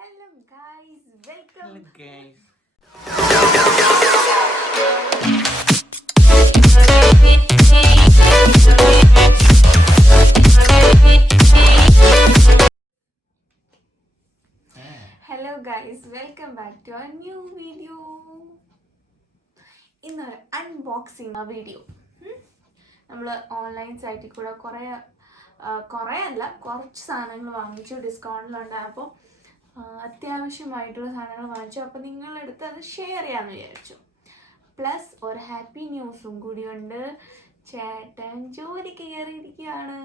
Hello guys, welcome. Hello guys. Hello guys, welcome back to our new video. ഇന്നൊരു unboxing video. നമ്മൾ online സൈറ്റിൽ കൂടെ കുറേ അല്ല കുറച്ച് സാധനങ്ങൾ വാങ്ങിച്ചു, ഡിസ്കൗണ്ടിലുണ്ടായപ്പോൾ അത്യാവശ്യമായിട്ടുള്ള സാധനങ്ങൾ വാങ്ങിച്ചു. അപ്പോൾ നിങ്ങളുടെ അടുത്ത് അത് ഷെയർ ചെയ്യാമെന്ന് വിചാരിച്ചു. പ്ലസ് ഒരു ഹാപ്പി ന്യൂസും കൂടിയുണ്ട്. ചേട്ടൻ ജോലിക്ക് കയറിയിരിക്കുകയാണ്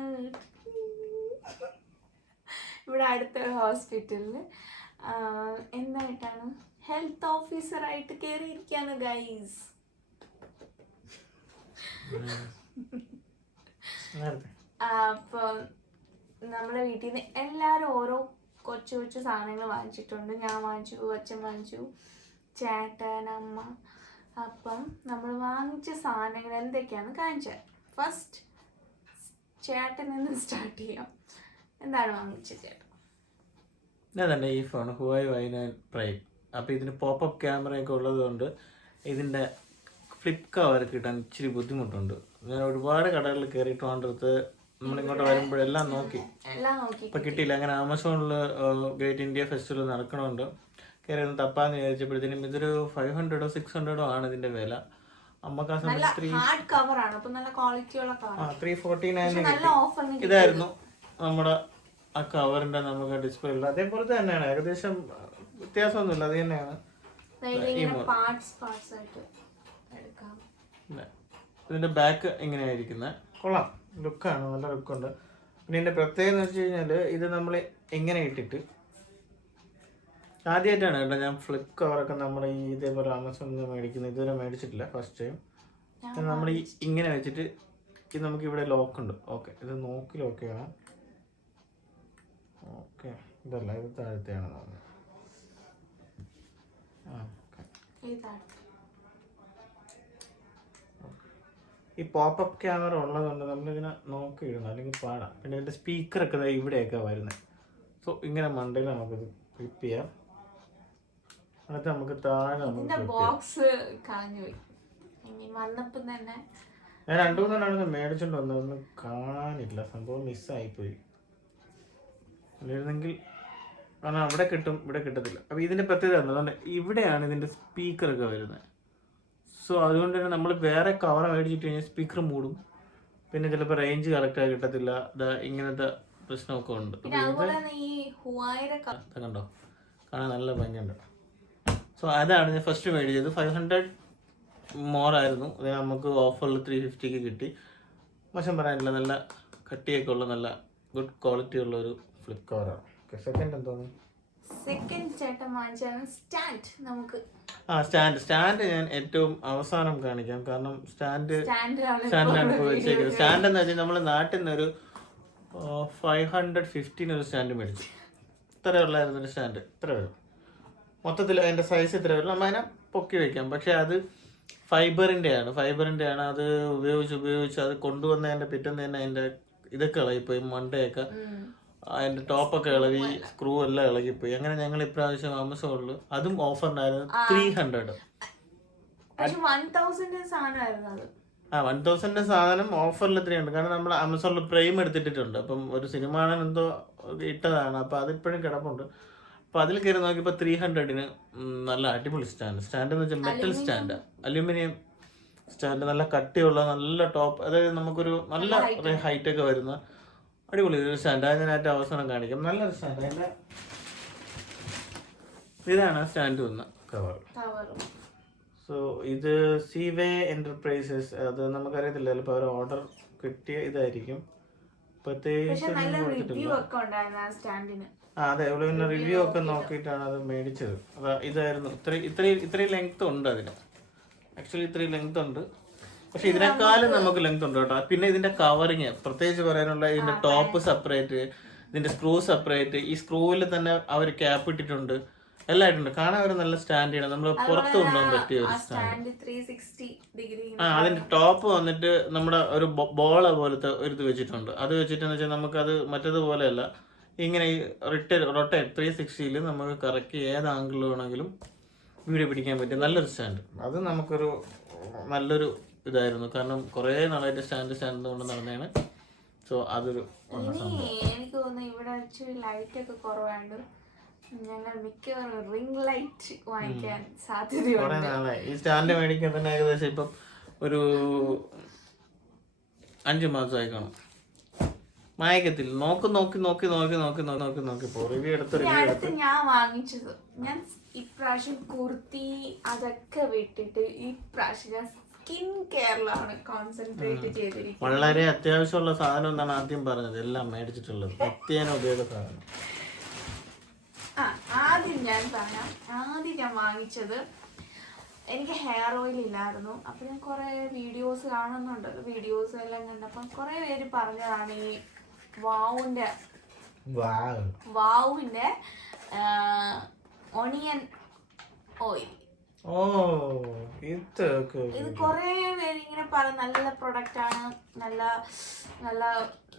ഇവിടെ അടുത്തൊരു ഹോസ്പിറ്റലിൽ. എന്തായിട്ടാണ്? Health ഓഫീസറായിട്ട് കയറിയിരിക്കുകയാണ് guys. അപ്പോൾ നമ്മുടെ വീട്ടിൽ നിന്ന് എല്ലാവരും ഓരോ കൊച്ചു കൊച്ചു സാധനങ്ങൾ വാങ്ങിച്ചിട്ടുണ്ട്. ഞാൻ വാങ്ങിച്ചു, അച്ഛൻ വാങ്ങിച്ചു, ചേട്ടൻ, അമ്മ. അപ്പം നമ്മൾ വാങ്ങിച്ച സാധനങ്ങൾ എന്തൊക്കെയാണെന്ന് കാണിച്ചത്. ഫസ്റ്റ് ചേട്ടൻ നിന്ന് സ്റ്റാർട്ട് ചെയ്യാം. എന്താണ് വാങ്ങിച്ചത് ചേട്ടൻ? ഇതന്നെ ഈ ഫോൺ ഹുവായി Y9 പ്രൈം. അപ്പോൾ ഇതിന് പോപ്പപ്പ് ക്യാമറയൊക്കെ ഉള്ളത് കൊണ്ട് ഇതിൻ്റെ ഫ്ലിപ്പ് കവർ കിട്ടാൻ ഇച്ചിരി ബുദ്ധിമുട്ടുണ്ട്. ഞാൻ ഒരുപാട് കടകളിൽ കയറിയിട്ട് വേണ്ടടുത്ത് നമ്മളിങ്ങോട്ട് വരുമ്പോഴെല്ലാം നോക്കി, ഇപ്പം കിട്ടിയില്ല. അങ്ങനെ ആമസോണിൽ ഗ്രേറ്റ് ഇന്ത്യ ഫെസ്റ്റിവൽ നടക്കണമുണ്ട്. കയറി ഒന്ന് തപ്പാന്ന് വിചാരിച്ചപ്പോഴത്തേനും ഇതൊരു 500 600 ആണ് ഇതിൻ്റെ വില. അമ്മക്ക് ആ സമയത്ത് 349 ഇതായിരുന്നു നമ്മുടെ ആ കവറിൻ്റെ നമുക്ക് ഡിസ്പ്ലേ ഉള്ളത്. അതേപോലെ തന്നെയാണ്, ഏകദേശം വ്യത്യാസമൊന്നുമില്ല, അത് തന്നെയാണ്. ഇതിൻ്റെ ബാക്ക് ഇങ്ങനെയായിരിക്കുന്നത്. കൊള്ളാം, ലുക്കാണ്, നല്ല ലുക്കുണ്ട്. പിന്നെ ഇതിൻ്റെ പ്രത്യേകത എന്ന് വെച്ച് കഴിഞ്ഞാൽ ഇത് നമ്മൾ എങ്ങനെ ഇട്ടിട്ട് ആദ്യമായിട്ടാണ് കേട്ടോ ഞാൻ ഫ്ലിപ്പ് കവറൊക്കെ നമ്മുടെ ഈ ഇതേപോലെ ആമസോണിൽ നിന്ന് മേടിക്കുന്നത്. ഇതുവരെ മേടിച്ചിട്ടില്ല, ഫസ്റ്റ് ടൈം. നമ്മൾ ഈ ഇങ്ങനെ വെച്ചിട്ട് ഇത് നമുക്ക് ഇവിടെ ലോക്കുണ്ട്. ഓക്കെ, ഇത് നോക്കി ലോക്ക് ചെയ്യണം. ഓക്കെ, ഇതല്ല, ഇത് താഴത്തെയാണ് തോന്നുന്നത്. ഈ പോപ്പപ്പ് ക്യാമറ ഉള്ളതുകൊണ്ട് നമ്മളിങ്ങനെ നോക്കിയിടണം, അല്ലെങ്കിൽ പാടാം. പിന്നെ ഇതിൻ്റെ സ്പീക്കറൊക്കെ ഇവിടെയൊക്കെ വരുന്നത്. സോ ഇങ്ങനെ മണ്ടയിൽ നമുക്കിത് ക്ലിപ്പ് ചെയ്യാം. എന്നിട്ട് നമുക്ക് താഴെ ഞാൻ 2-3 നാളൊന്നും മേടിച്ചോണ്ട് വന്നതൊന്നും കാണാനില്ല, സംഭവം മിസ്സായിപ്പോയി. അല്ലായിരുന്നെങ്കിൽ കാരണം അവിടെ കിട്ടും, ഇവിടെ കിട്ടത്തില്ല. അപ്പോൾ ഇതിൻ്റെ പ്രത്യേകത എന്താണ്, ഇവിടെയാണ് ഇതിൻ്റെ സ്പീക്കറൊക്കെ വരുന്നത്. സോ അതുകൊണ്ട് തന്നെ നമ്മൾ വേറെ കവർ മേടിച്ചിട്ട് കഴിഞ്ഞാൽ സ്പീക്കർ മൂടും, പിന്നെ ചിലപ്പോൾ റേഞ്ച് കറക്റ്റായി കിട്ടത്തില്ല. ഇങ്ങനത്തെ പ്രശ്നമൊക്കെ ഉണ്ട്. കണ്ടോ, കാണാൻ നല്ല ഭംഗിയുണ്ട്. സോ അതാണ് ഞാൻ ഫസ്റ്റ് മേടിച്ചത്. 500 മോർ ആയിരുന്നു. അത് നമുക്ക് ഓഫറിൽ 350 കിട്ടി. മോശം പറയാനില്ല, നല്ല കട്ടിയൊക്കെ ഉള്ള നല്ല ഗുഡ് ക്വാളിറ്റി ഉള്ള ഒരു ഫ്ലിപ്പ് കവറാണ്. സെക്കൻഡ് എന്തോന്നു? സെക്കൻഡ് ചേട്ടൻ വാങ്ങിച്ചാണ് സ്റ്റാൻഡ്. നമുക്ക് സ്റ്റാൻഡ് ഞാൻ ഏറ്റവും അവസാനം കാണിക്കാം. കാരണം സ്റ്റാൻഡിലാണ് ഇപ്പോൾ വെച്ചേക്കുന്നത്. സ്റ്റാൻഡ് എന്ന് വെച്ചാൽ നമ്മൾ നാട്ടിൽ നിന്നൊരു 515 ഒരു സ്റ്റാൻഡ് മേടിച്ചു. ഇത്ര ഉള്ളായിരുന്നു ഒരു സ്റ്റാൻഡ്, ഇത്ര വരും മൊത്തത്തിൽ. അതിൻ്റെ സൈസ് ഇത്ര വരും. നമ്മൾ അതിനെ പൊക്കി വയ്ക്കാം. പക്ഷെ അത് ഫൈബറിൻ്റെ ആണ്. അത് ഉപയോഗിച്ച് അത് കൊണ്ടുവന്നതിൻ്റെ പിറ്റേന്ന് തന്നെ അതിൻ്റെ ഇതൊക്കെ ഇളകിപ്പോയി, മണ്ടയൊക്കെ അതിൻ്റെ ടോപ്പൊക്കെ ഇളകി, സ്ക്രൂ എല്ലാം ഇളകിപ്പോയി. അങ്ങനെ ഞങ്ങൾ ഇപ്രാവശ്യം ആമസോണിൽ അതും ഓഫറിനായിരുന്നു 300. 1000 സാധനം ഓഫറിൽ 300. കാരണം നമ്മൾ ആമസോണിൽ പ്രൈം എടുത്തിട്ടുണ്ട്. അപ്പം ഒരു സിനിമ എന്തോ ഇട്ടതാണ്, അപ്പോൾ അതിപ്പോഴും കിടപ്പുണ്ട്. അപ്പോൾ അതിൽ കയറി നോക്കിയപ്പോൾ 300-ന് നല്ല അടിപൊളി സ്റ്റാൻഡ് എന്ന് വെച്ചാൽ മെറ്റൽ സ്റ്റാൻഡ്, അലൂമിനിയം സ്റ്റാൻഡ്, നല്ല കട്ടിയുള്ള നല്ല ടോപ്പ്, അതായത് നമുക്കൊരു നല്ല ഹൈറ്റൊക്കെ വരുന്ന അടിപൊളി ഒരു സ്റ്റാൻഡ്. അത് ഞാൻ ഏറ്റവും അവസാനം കാണിക്കാം. നല്ലൊരു സ്റ്റാൻഡ്. അതിൻ്റെ ഇതാണ് സ്റ്റാൻഡ് വന്ന കവർ. സോ ഇത് സീവേ എന്റർപ്രൈസസ്, അത് നമുക്കറിയത്തില്ല, ചിലപ്പോൾ അവർ ഓർഡർ കിട്ടിയ ഇതായിരിക്കും. പ്രത്യേകിച്ച് അതെ, ഇവിടെ പിന്നെ റിവ്യൂ ഒക്കെ നോക്കിയിട്ടാണ് അത് മേടിച്ചത്. ഇതായിരുന്നു ഇത്രയും ലെങ്ത് ഉണ്ട് അതിന്. ആക്ച്വലി ഇത്രയും ലെങ്ത് ഉണ്ട്, പക്ഷെ ഇതിനേക്കാളും നമുക്ക് ലെങ്ത് ഉണ്ട് കേട്ടോ. പിന്നെ ഇതിന്റെ കവറിങ് പ്രത്യേകിച്ച് പറയാനുള്ള, ഇതിന്റെ ടോപ്പ് സെപ്പറേറ്റ്, ഇതിന്റെ സ്ക്രൂ സെപ്പറേറ്റ്. ഈ സ്ക്രൂവിൽ തന്നെ അവർ ക്യാപ്പ് ഇട്ടിട്ടുണ്ട്, എല്ലാം ഇട്ടുണ്ട്. കാണാൻ ഒരു നല്ല സ്റ്റാൻഡ് ചെയ്യണം, നമ്മൾ പുറത്ത് കൊണ്ടുപോകാൻ പറ്റിയ ഒരു സ്റ്റാൻഡ്. അതിന്റെ ടോപ്പ് വന്നിട്ട് നമ്മുടെ ഒരു ബോള പോലത്തെ ഒരു ഇത് വെച്ചിട്ടുണ്ട്. അത് വെച്ചിട്ടെന്ന് വെച്ചാൽ നമുക്കത് മറ്റേതുപോലെയല്ല, ഇങ്ങനെ ഈ റൊട്ടേറ്റ് 360 നമുക്ക് കറക്റ്റ് ഏത് ആംഗിൾ വേണമെങ്കിലും വീഡിയോ പിടിക്കാൻ പറ്റും. നല്ലൊരു സ്റ്റാൻഡ്. അത് നമുക്കൊരു നല്ലൊരു ഇതായിരുന്നു. കാരണം കുറേ നാളായിട്ട് സ്റ്റാൻഡ് കൊണ്ട് നടന്നതാണ്. സോ അതൊരു ഇനി എനിക്ക് തോന്നുന്നു ഇവിടെ ഇച്ചിരി ലൈറ്റ് ഒക്കെ കുറവാണ്ട് ഞങ്ങൾ മിക്കവാറും റിംഗ് ലൈറ്റ് വാങ്ങിക്കാൻ സാധ്യതയുണ്ട്. കുറേ നാളായി ഈ സ്റ്റാൻഡ് മേടിക്കാൻ തന്നെ. ഏകദേശം ഇപ്പം ഒരു 5 മാസമായി കാണും. മായക്കത്തിൽ നോക്കി റിവ്യൂ അടുത്ത് ഞാൻ വാങ്ങിച്ചത്, ഞാൻ ഇപ്രാവശ്യം കുർത്തി അതൊക്കെ വിട്ടിട്ട് ഇപ്രാവശ്യം ഞാൻ സ്കിൻ കെയറിലാണ് കോൺസെൻട്രേറ്റ് ചെയ്തിരിക്കുന്നത്. വളരെ അത്യാവശ്യമുള്ള സാധനം എന്നാണ് ആദ്യം പറഞ്ഞത്. എല്ലാം മേടിച്ചിട്ടുള്ളത് നിത്യേന ഉപയോഗ സാധനം. ആദ്യം ഞാൻ വാങ്ങിച്ചത്, എനിക്ക് ഹെയർ ഓയിൽ ഇല്ലായിരുന്നു. അപ്പൊ ഞാൻ കുറെ വീഡിയോസ് കാണുന്നുണ്ട്. വീഡിയോസ് എല്ലാം കണ്ടപ്പം കുറെ പേര് പറഞ്ഞതാണ് ഈ വാവുവിന്റെ ഒണിയൻ ഓയിൽ. ഇത് കുറെ പേര് ഇങ്ങനെ പറയും നല്ല പ്രൊഡക്റ്റ് ആണ്, നല്ല നല്ല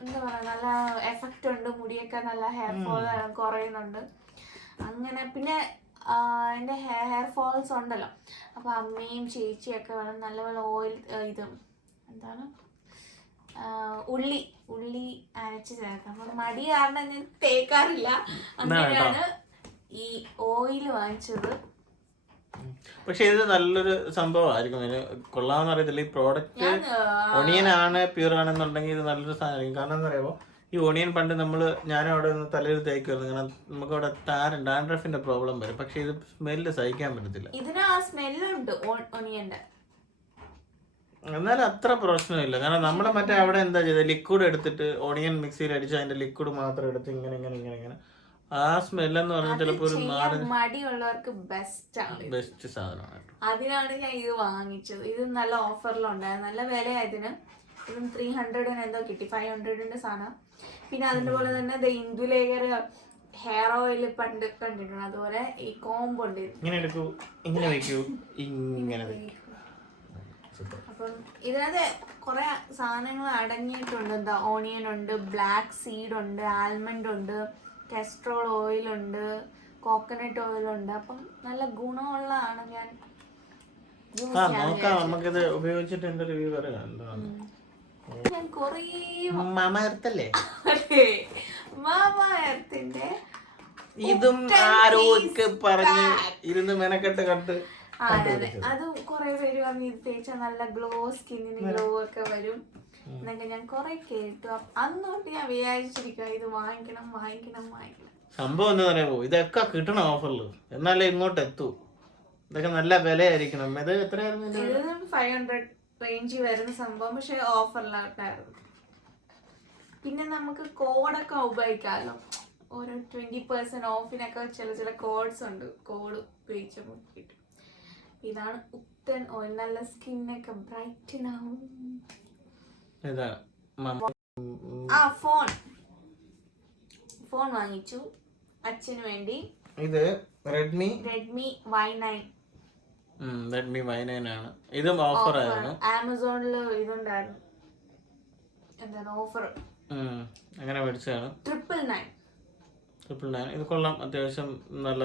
എന്താ പറയാ, നല്ല എഫക്റ്റ് ഉണ്ട്, മുടിയൊക്കെ നല്ല ഹെയർ ഫോൾ കുറയുന്നുണ്ട് അങ്ങനെ. പിന്നെ എൻ്റെ ഹെയർ ഫോൾസ് ഉണ്ടല്ലോ, അപ്പോൾ അമ്മയും ചേച്ചിയൊക്കെ വേണം നല്ലപോലെ ഓയിൽ ഇത് എന്താണ് ഉള്ളി അരച്ച് ചേർക്കാം. അപ്പം മടി കാരണം ഞാൻ തേക്കാറില്ല. അങ്ങനെയാണ് ഈ ഓയിൽ വാങ്ങിച്ചത്. പക്ഷെ ഇത് നല്ലൊരു സംഭവമായിരിക്കും. ഇതിന് കൊള്ളാമെന്ന് അറിയത്തില്ല. ഈ പ്രോഡക്റ്റ് ഒണിയൻ ആണ്, പ്യൂർ ആണെന്നുണ്ടെങ്കിൽ ഇത് നല്ലൊരു സാധനമായിരിക്കും. കാരണം എന്താ പറയുമ്പോൾ ഈ ഒണിയൻ പണ്ട് ഞാനും അവിടെ നിന്ന് തലയിൽ തേക്കുമായിരുന്നു. കാരണം നമുക്ക് അവിടെ ഡാൻഡ്രഫിന്റെ പ്രോബ്ലം വരും. പക്ഷെ ഇത് സ്മെല്ല് സഹിക്കാൻ പറ്റത്തില്ല. ഇതിന് ആ സ്മെല്ലുണ്ട് ഒണിയന്റെ, എന്നാലും അത്ര പ്രശ്നമില്ല. കാരണം നമ്മൾ മറ്റേ അവിടെ എന്താ ചെയ്തത്, ലിക്വിഡ് എടുത്തിട്ട് ഓണിയൻ മിക്സിയിൽ അടിച്ച് അതിന്റെ ലിക്വിഡ് മാത്രം എടുത്ത് ഇങ്ങനെ ആ സ്മെല്ലെന്ന് പറഞ്ഞാൽ ചിലപ്പോൾ ഒരു മടിയുള്ളവർക്ക് ബെസ്റ്റ് സാധനമാണ്. അതിനാണ് ഞാൻ ഇത് വാങ്ങിച്ചത്. ഇത് നല്ല ഓഫറിലുണ്ടായിരുന്നു, നല്ല വിലയായതിന്. ഇതും 300 എന്തോ കിട്ടി, 500ന്റെ സാധനം. പിന്നെ അതിന്റെ പോലെ തന്നെ ഇന്ദുലേയർ ഹെയർ ഓയിൽ പണ്ട് കണ്ടിട്ടുണ്ട്, അതുപോലെ ഈ കോംബ് ഉണ്ട്. അപ്പം ഇതിനകത്ത് കുറെ സാധനങ്ങൾ അടങ്ങിയിട്ടുണ്ട്. എന്താ ഓണിയൻ ഉണ്ട്, ബ്ലാക്ക് സീഡ് ഉണ്ട്, ആൽമണ്ട് ഉണ്ട്, കെസ്ട്രോൾ ഓയിൽ ഉണ്ട്, കോക്കനട്ട് ഓയിൽ ഉണ്ട്. അപ്പം നല്ല ഗുണമുള്ളതാണ്. ഞാൻ നമുക്കിത് ഉപയോഗിച്ചിട്ട് എന്റെ റിവ്യൂ പറയാം. ഞാൻ കൊറേ മാമയത്തിന്റെ ഇതും ആരോഗ്യ പറഞ്ഞ് ഇരുന്ന് മെനക്കെട്ട് കണ്ട് അത് കൊറേ പേര് പറഞ്ഞു ഇത് തേച്ചാ നല്ല ഗ്ലോ, സ്കിന്നിന് ഗ്ലോ ഒക്കെ വരും എന്നൊക്കെ ഞാൻ കൊറേ കേട്ടു. അന്നോട്ട് ഞാൻ വിചാരിച്ചിരിക്കുക ഇത് വാങ്ങിക്കണം. സംഭവം എന്താ പറയുമ്പോ ഇതൊക്കെ കിട്ടണം ഓഫറില്, എന്നാലേ ഇങ്ങോട്ട് എത്തൂ. ഇതൊക്കെ നല്ല വിലയായിരിക്കണം. ഇത് എത്രയായിരുന്നു? 500 റേഞ്ച് വരുന്ന സംഭവം, പക്ഷെ ഓഫറിലായിട്ടായിരുന്നു. പിന്നെ നമുക്ക് കോഡൊക്കെ ഉപയോഗിക്കാമല്ലോ. ഓരോ 20% ഓഫിനൊക്കെ ചില കോഡ്സ് ഉണ്ട്. കോഡ് ഉപയോഗിച്ചപ്പോൾ കിട്ടും. ഇതാണ് ഉത്തൻ ഓയിൽ. നല്ല സ്കിന്നൊക്കെ ബ്രൈറ്റൻ ആവും. ഫോൺ വാങ്ങിച്ചു അച്ഛന് വേണ്ടി. ഇത് റെഡ്മി Y9 ആണ്. ഇതും ഓഫർ ആയിരുന്നു. ആമസോണില് ഇതുണ്ടായിരുന്നു, എന്താണ് ഓഫർ. അങ്ങനെ മേടിച്ചതാണ് 999. ഇത് കൊള്ളാം. അത്യാവശ്യം നല്ല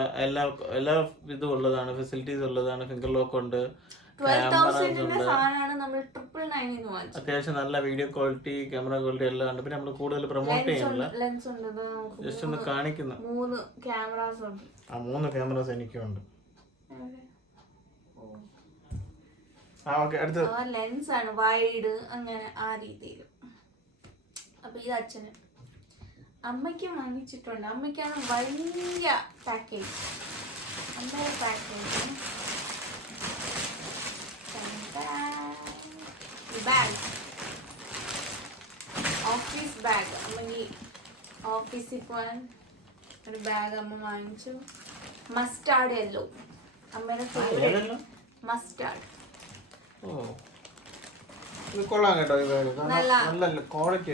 എല്ലാ ഇതും ഉള്ളതാണ്, ഫെസിലിറ്റീസ് ഉള്ളതാണ്. ഫിംഗർ ലോക്ക് ഉണ്ട്, അത്യാവശ്യം നല്ല വീഡിയോ ക്വാളിറ്റി, ക്യാമറ ക്വാളിറ്റി എല്ലാം ഉണ്ട്. പിന്നെ നമ്മൾ കൂടുതൽ പ്രൊമോട്ട് ചെയ്യുന്നില്ല, ജസ്റ്റ് ഒന്ന് കാണിക്കുന്നു. 3 ക്യാമറാസ് ഉണ്ട്. 3 ക്യാമറാസ് എനിക്കുണ്ട്. ലെൻസ് ആണ് വൈഡ്, അങ്ങനെ ആ രീതിയിൽ. അപ്പൊ ഇത് അച്ഛന്. അമ്മയ്ക്കും വാങ്ങിച്ചിട്ടുണ്ട്. അമ്മയ്ക്കാണ് വലിയ പാക്കേജ്. അമ്മയുടെ പാക്കേജ് ബാഗ്, ഓഫീസ് ബാഗ്. അമ്മക്ക് ഓഫീസിൽ പോകാൻ ഒരു ബാഗ് അമ്മ വാങ്ങിച്ചു. മസ്റ്റാർഡ് യെല്ലോ, അമ്മയുടെ ഫേവറേറ്റ് മസ്റ്റാർഡ്. കൊള്ളാം കേട്ടോ. നല്ല ക്വാളിറ്റി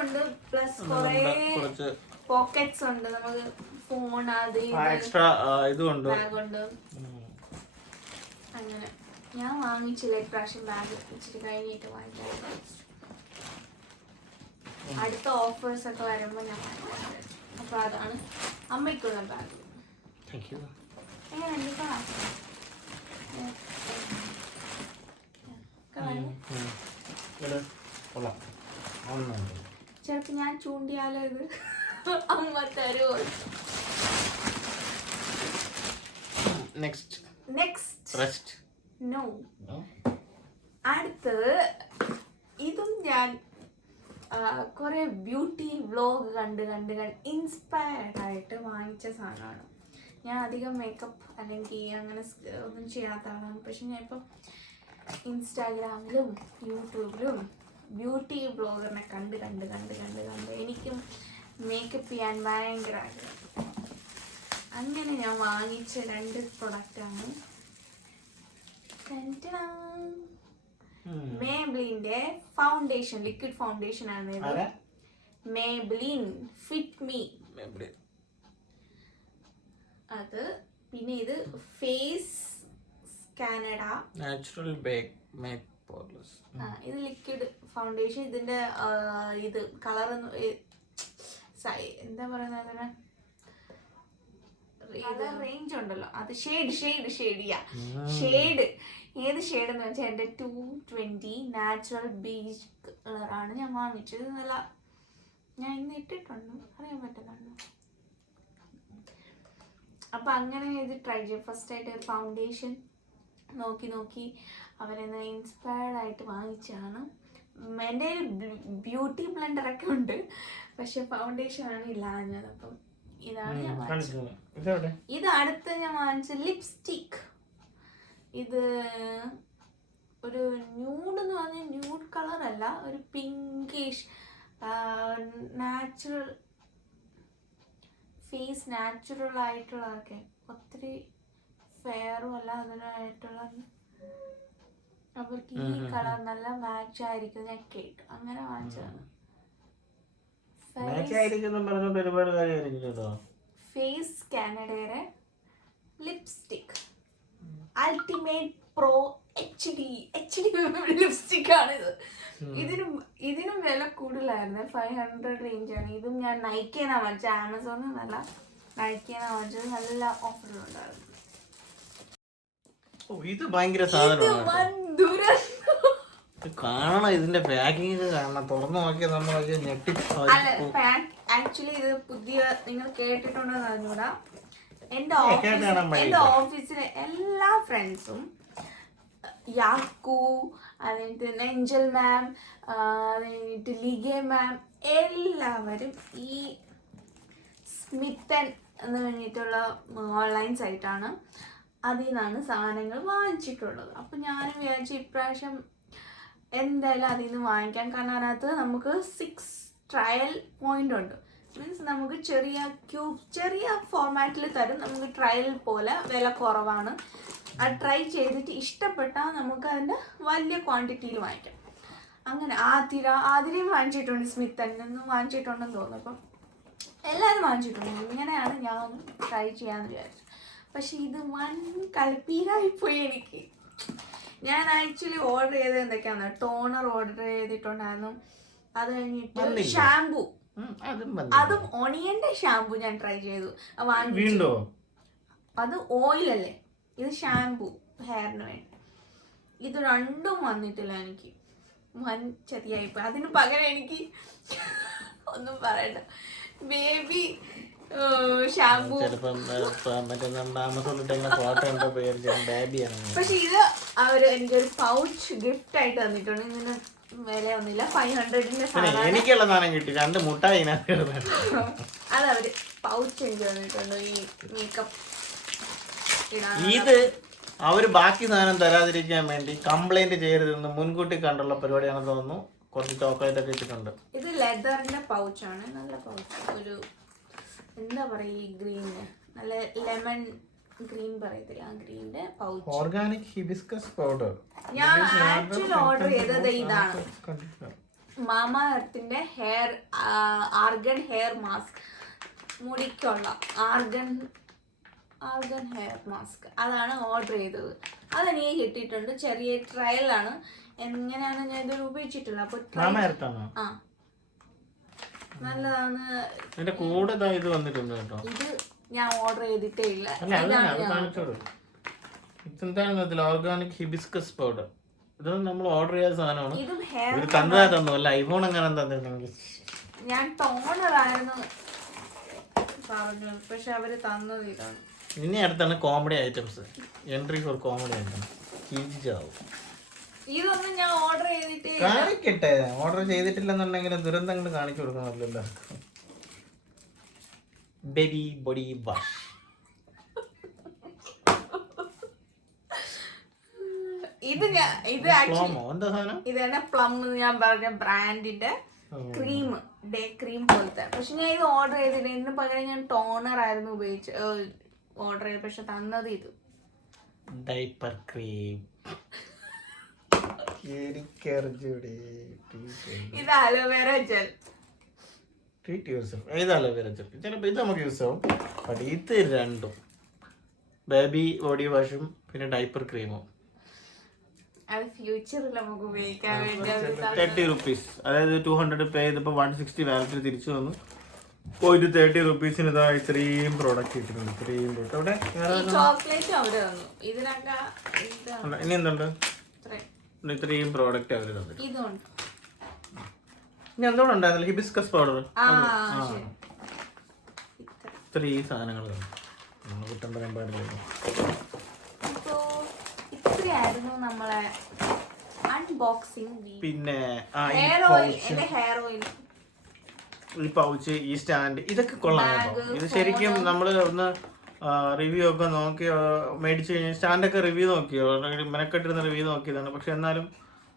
ഉണ്ട്. പ്ലസ് കുറേ പോക്കറ്റ്സ് ഉണ്ട്. നമുക്ക് ഫോൺ, അത് എക്സ്ട്രാ ഇതുണ്ട്, ബാഗ് ഉണ്ട്. അങ്ങനെ ഞാൻ വാങ്ങിച്ചില്ല ഇപ്രാവശ്യം ബാഗ്, ഇച്ചിരി കഴിഞ്ഞിട്ട് വാങ്ങിക്കാം. അടുത്ത ഓഫേഴ്സ് ഒക്കെ വരുമ്പോൾ ഞാൻ വാങ്ങിക്കാം. അപ്പോൾ അതാണ് അമ്മയ്ക്കുള്ള ബാഗ്. Thank you. എങ്ങനെയുണ്ട് കാണാം? ചിലപ്പോൾ ഞാൻ ചൂണ്ടിയാലോ ഇത് അമ്മ തരുമോ? Next no. അടുത്ത് ഇതും ഞാൻ കുറെ ബ്യൂട്ടി വ്ലോഗ് കണ്ട് ഇൻസ്പയർഡ് ആയിട്ട് വാങ്ങിച്ച സാധനമാണ്. ഞാൻ അധികം മേക്കപ്പ് അല്ലെങ്കിൽ അങ്ങനെ ഒന്നും ചെയ്യാത്ത ആളാണ്. പക്ഷെ ഞാൻ ഇപ്പം ഇൻസ്റ്റാഗ്രാമിലും യൂട്യൂബിലും ബ്യൂട്ടി വ്ലോഗറിനെ കണ്ട് എനിക്കും മേക്കപ്പ് ചെയ്യാൻ ഭയങ്കര ആഗ്രഹം. അങ്ങനെ ഞാൻ വാങ്ങിച്ച 2 പ്രൊഡക്റ്റാണ്. മേബ്ലിന്റെ ഫൗണ്ടേഷൻ, ലിക്വിഡ് ഫൗണ്ടേഷൻ ആണ് ഇത്. മേബ്ലിൻ ഫിറ്റ് മീ അത്. പിന്നെ ഇത് Face Canada natural bake make poreless. ഇത് ലിക്വിഡ് ഫൗണ്ടേഷൻ. ഇതിന്റെ ഇത് കളർ എന്താ പറയുന്നത്, റേഞ്ച് ഉണ്ടല്ലോ, അത് ഷെയ്ഡ് ഏത് ഷെയ്ഡ് എന്ന് വെച്ചാൽ എൻ്റെ 220 നാച്ചുറൽ ബീച്ച് കളറാണ് ഞാൻ വാങ്ങിച്ചത്. നല്ല ഞാൻ ഇന്ന് ഇട്ടിട്ടുണ്ട്, അറിയാൻ പറ്റുന്നുണ്ട്. അപ്പം അങ്ങനെ ഇത് ട്രൈ ചെയ്യും. ഫസ്റ്റ് ആയിട്ട് ഫൗണ്ടേഷൻ നോക്കി അവരെന്നെ ഇൻസ്പയർഡ് ആയിട്ട് വാങ്ങിച്ചാണ്. എൻ്റെ കയ്യിൽ ബ്യൂട്ടി ബ്ലെൻഡറൊക്കെ ഉണ്ട്, പക്ഷെ ഫൗണ്ടേഷൻ ആണ് ഇല്ലാഞ്ഞത്. അപ്പം ഇതാണ് ഞാൻ വാങ്ങിച്ചത്. ഇത് അടുത്ത് ഞാൻ വാങ്ങിച്ച ലിപ്സ്റ്റിക്. ഇത് ഒരു ന്യൂഡ് എന്ന് പറഞ്ഞാൽ ന്യൂഡ് കളർ അല്ല, ഒരു പിങ്കിഷ് നാച്ചുറൽ ഫേസ്, നാച്ചുറൽ ആയിട്ടുള്ളതൊക്കെ, ഒത്തിരി ഫെയറും അല്ല അതിനായിട്ടുള്ള. അവർക്ക് ഈ കളർ നല്ല മാച്ച് ആയിരിക്കും ഞാൻ കേട്ടു, അങ്ങനെ വാങ്ങിച്ചതാണ്. ഫേസ് കാനഡയുടെ lipstick ultimate pro HD lipstick ആണിത്. ഇതിനും വില കൂടുതലായിരുന്നു, 500 റേഞ്ചാണ്. ഇതും ഞാൻ നൈക്കേന്നാ വാങ്ങിച്ചത്, ആമസോണിൽ നല്ല നൈക്കേന്നാ വാങ്ങിച്ചത്. നല്ല ഓഫറിലുണ്ടായിരുന്നു. ഇത് ഭയങ്കര സാധനമാണ്, കാണണം. ഇതിന്റെ പാക്കിംഗ് കാണണം, തുറന്നു നോക്കിയാൽ നമ്മൾ ഞെട്ടി. ആക്ച്വലി ഇത് പുതിയ, നിങ്ങൾ കേട്ടിട്ടുണ്ടെന്ന് അറിഞ്ഞൂടാ. എൻ്റെ ഓഫീസിലെ എല്ലാ ഫ്രണ്ട്സും, യാക്കു, അതെന്നിട്ട് നെഞ്ചൽ മാം, അതെന്നിട്ട് ലിഗെ മാം, എല്ലാവരും ഈ സ്മിത്തൻ എന്ന് വേണ്ടിയിട്ടുള്ള ഓൺലൈൻ സൈറ്റാണ്, അതിൽ നിന്നാണ് സാധനങ്ങൾ വാങ്ങിച്ചിട്ടുള്ളത്. അപ്പം ഞാനും വിചാരിച്ചു ഇപ്രാവശ്യം എന്തായാലും അതിൽ നിന്ന് വാങ്ങിക്കാൻ. കാരണം അതിനകത്ത് നമുക്ക് 6 ട്രയൽ പോയിന്റ് ഉണ്ട്. മീൻസ് നമുക്ക് ചെറിയ ഫോർമാറ്റിൽ തരും, നമുക്ക് ട്രയൽ പോലെ, വില കുറവാണ്. അത് ട്രൈ ചെയ്തിട്ട് ഇഷ്ടപ്പെട്ടാൽ നമുക്ക് അതിൻ്റെ വലിയ ക്വാണ്ടിറ്റിയിൽ വാങ്ങിക്കാം. അങ്ങനെ ആതിരയും വാങ്ങിച്ചിട്ടുണ്ട്, സ്മിത്തൻ നിന്നും വാങ്ങിച്ചിട്ടുണ്ടെന്ന് തോന്നുന്നു. അപ്പം എല്ലാവരും വാങ്ങിച്ചിട്ടുണ്ട്. ഇങ്ങനെയാണ് ഞാൻ ട്രൈ ചെയ്യാമെന്ന് വിചാരിച്ചു. പക്ഷെ ഇത് കളിപ്പീരായിപ്പോയി എനിക്ക്. ഞാൻ ആക്ച്വലി ഓർഡർ ചെയ്തത് എന്തൊക്കെയാണ്, ടോണർ ഓർഡർ ചെയ്തിട്ടുണ്ടായിരുന്നു. അത് കഴിഞ്ഞിട്ട് ഷാംപൂ, അതും ഒണിയന്റെ ഷാംപൂ ഞാൻ ട്രൈ ചെയ്തു, വാങ്ങിച്ചു. അത് ഓയിലല്ലേ, ഇത് ഷാംപൂ ഹെയറിന് വേണ്ടി. ഇത് രണ്ടും വന്നിട്ടില്ല എനിക്ക്, ചതിയായിപ്പോ. അതിന് പകരം എനിക്ക് ഒന്നും പറയണ്ട, ബേബി ഷാംപൂ. പക്ഷെ ഇത് അവര് എനിക്കൊരു പൗച്ച് ഗിഫ്റ്റ് ആയിട്ട് തന്നിട്ടുണ്ട്. ഇതിന് വിലയൊന്നുമില്ല, 500-ന്റെ എനിക്കുള്ള സാധനം കിട്ടി, 2 മുട്ടായി. അതവര് പൗച്ച് എനിക്ക് തന്നിട്ടുണ്ട് ഈ മേക്കപ്പ് ഇടാൻ. ഇത് അവര് ബാക്കി സാധനം തരാതിരിക്കാൻ വേണ്ടി കംപ്ലൈന്റ് ചെയ്യരുതെന്ന് മുൻകൂട്ടി കണ്ടുള്ള പരിപാടിയാണെന്ന് തോന്നുന്നു. കുറച്ച് ചോക്ലേറ്റ് ഒക്കെ ഇട്ടിട്ടുണ്ട്. ഇത് ലെതറിന്റെ പൗച്ചാണ്, നല്ല പൗച്ച്. ഒരു എന്താ പറയാ, ഈ ഗ്രീന് നല്ല ലെമൺ ഗ്രീൻ പറയത്തില്ല, ആ ഗ്രീന്റെ പൗച്ച്. Organic hibiscus powder. ഞാൻ ആക്ച്വലി ഓർഡർ ചെയ്തത് ഇതാണ്, mama എർത്തിന്റെ argan hair mask, മുടിക്കുള്ള argan hair mask. അതാണ് ഓർഡർ ചെയ്തത്. അതെനിക്ക് കിട്ടിയിട്ടുണ്ട്. ചെറിയ ട്രയലാണ്, എങ്ങനെയാണ് ഞാൻ ഇതൊരു ഉപയോഗിച്ചിട്ടില്ല. അപ്പൊ നല്ലതാണ്. അതിന്റെ കൂടെ ഇതാ ഇത് വന്നിട്ടുണ്ട് കേട്ടോ. ഇത് ഞാൻ ഓർഡർ ചെയ്തിട്ടേ ഇല്ല. അല്ല അത് കാണിച്ചോളൂ. ഇതെന്താണ് ഇതിൽ ഓർഗാനിക് ഹിബിസ്കസ് പൗഡർ. ഇതൊന്നും നമ്മൾ ഓർഡർ ചെയ്ത സാധനമാണ്. ഇതും ഹെയർ ഇത് തന്നതാ തന്നു. അല്ല ഐഫോൺ അങ്ങനെ തന്നിട്ടുണ്ടെങ്കിൽ ഞാൻ ടോണറായിരുന്നു പറഞ്ഞു, പക്ഷെ അവര് തന്നത് ഇതാണ്. ഇനി അടുത്താണ് comedy items. Entry four comedy items. കിജിജാവും. ഇതൊന്നും ഞാൻ ഓർഡർ ചെയ്തിട്ടേ കാണിക്കട്ടെ. ഓർഡർ ചെയ്തിട്ടില്ലെന്നുണ്ടെങ്കിൽ ദുരന്തങ്ങൾ കാണിച്ചു കൊടുക്കണമല്ലോ എല്ലാവർക്കും. Baby body wash. ഇത് എന്താ സാധനം? ഇതാണ് പ്ലം എന്ന് ഞാൻ പറഞ്ഞ ബ്രാൻഡിന്റെ ക്രീം, ഡേ ക്രീം പോലത്തെ. പക്ഷെ ഞാൻ ഇത് ഓർഡർ ചെയ്തില്ല. ഇതിന് പകരം ഞാൻ ടോണർ ആയിരുന്നു ഓർഡർ ചെയ്തത്. പക്ഷെ തന്നത് ഇത് ഡൈപ്പർ ക്രീം. ഇത് അലോവേറ ജെൽ. ട്രീറ്റ് യൂസ് ഏത് അലോവേറ ജെൽ. ചിലപ്പോൾ ഇത് നമുക്ക് യൂസ് ആവും. ബട്ട് ഇത് രണ്ടും ബേബി ബോഡി വാഷും പിന്നെ ഡൈപ്പർ ക്രീമും അത് ഫ്യൂച്ചറിൽ നമുക്ക് ഉപയോഗിക്കാൻ വേണ്ടി 30 rupees. അതായത് 200 പേ ചെയ്തപ്പോൾ 160 വാലറ്റിൽ തിരിച്ചു വന്നു. പോയിട്ട് 30 rupeesന് ഇതാ ഇത്രയും പ്രോഡക്റ്റ് കിട്ടുന്നുണ്ട്. ഇത്രയും അവിടെ ചോക്ലേറ്റ് അവിടെ വന്നു. ഇതിനൊക്കെ ഇനി എന്തുണ്ട്? ഇത്രയും പ്രോഡക്റ്റ് അവർ തന്നു. ഇതുണ്ട്. ഇനി എന്തുകൊണ്ട് ഉണ്ടായിരുന്നില്ല? Hibiscus powder. ഇത്രയും സാധനങ്ങൾ നമ്മൾ കുറ്റം പറയാൻ പാടില്ല. ഇത്രയായിരുന്നു നമ്മളെ അൺബോക്സിംഗ്. പിന്നെ ഹെയർ ഓയിൽ, ഈ പൗച്ച്, ഈ സ്റ്റാൻഡ്, ഇതൊക്കെ കൊള്ളാം കേട്ടോ. ഇത് ശരിക്കും നമ്മൾ ഒന്ന് റിവ്യൂ ഒക്കെ നോക്കി മേടിച്ചു കഴിഞ്ഞാൽ സ്റ്റാൻഡൊക്കെ റിവ്യൂ നോക്കിയോ, മെനക്കെട്ടിരുന്ന റിവ്യൂ നോക്കിയതാണ്. പക്ഷെ എന്നാലും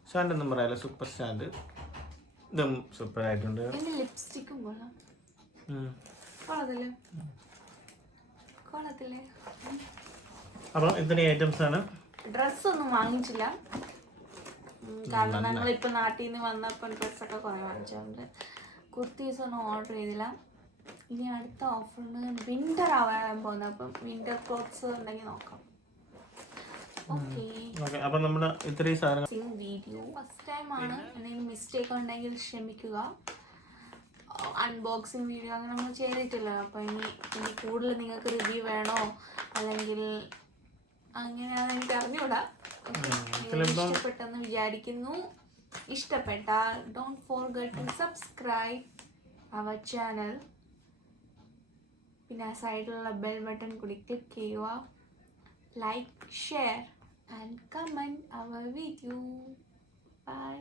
സ്റ്റാൻഡ് ഒന്നും പറയാല്ല. Super stand. ഇതും സൂപ്പർ ആയിട്ടുണ്ട്. ലിപ്സ്റ്റിക്കും കൊള്ളാം. അപ്പം ഇത്രയും ഐറ്റംസ് ആണ്. ഡ്രസ് ഒന്നും വാങ്ങിച്ചില്ല, കാരണം ഞങ്ങൾ ഇപ്പൊ നാട്ടിൽ നിന്ന് വന്നപ്പോൾ ഡ്രസ്സൊക്കെ കുറെ വാങ്ങിച്ചിട്ടുണ്ട്. കുർത്തീസ് ഒന്നും ഓർഡർ ചെയ്തില്ല. ഇനി അടുത്ത ഓഫറിന് വിന്റർ ആവാൻ പോകുന്നത്. അപ്പം വിന്റർ ക്ലോത്ത്സ് ഉണ്ടെങ്കിൽ നോക്കാം. അപ്പൊ നമ്മുടെ ഇത്രയും സാധനങ്ങൾ വീഡിയോ ഫസ്റ്റ് ടൈം ആണ്. എന്തെങ്കിലും മിസ്റ്റേക്ക് ഉണ്ടെങ്കിൽ ക്ഷമിക്കുക. അൺബോക്സിങ് വീഡിയോ അങ്ങനെ നമ്മൾ ചെയ്തിട്ടില്ല. അപ്പം ഇനി കൂടുതൽ നിങ്ങൾക്ക് റിവ്യൂ വേണോ അല്ലെങ്കിൽ അങ്ങനെയാണെന്ന് എനിക്ക് അറിഞ്ഞൂടാ. ഇഷ്ടപ്പെട്ടെന്ന് വിചാരിക്കുന്നു. ഇഷ്ടപ്പെട്ടാൽ don't forget to subscribe our channel. പിന്നെ സൈഡിലുള്ള ബെൽ ബട്ടൺ കൂടി ക്ലിക്ക് ചെയ്യുക. Like, share and comment our video. By.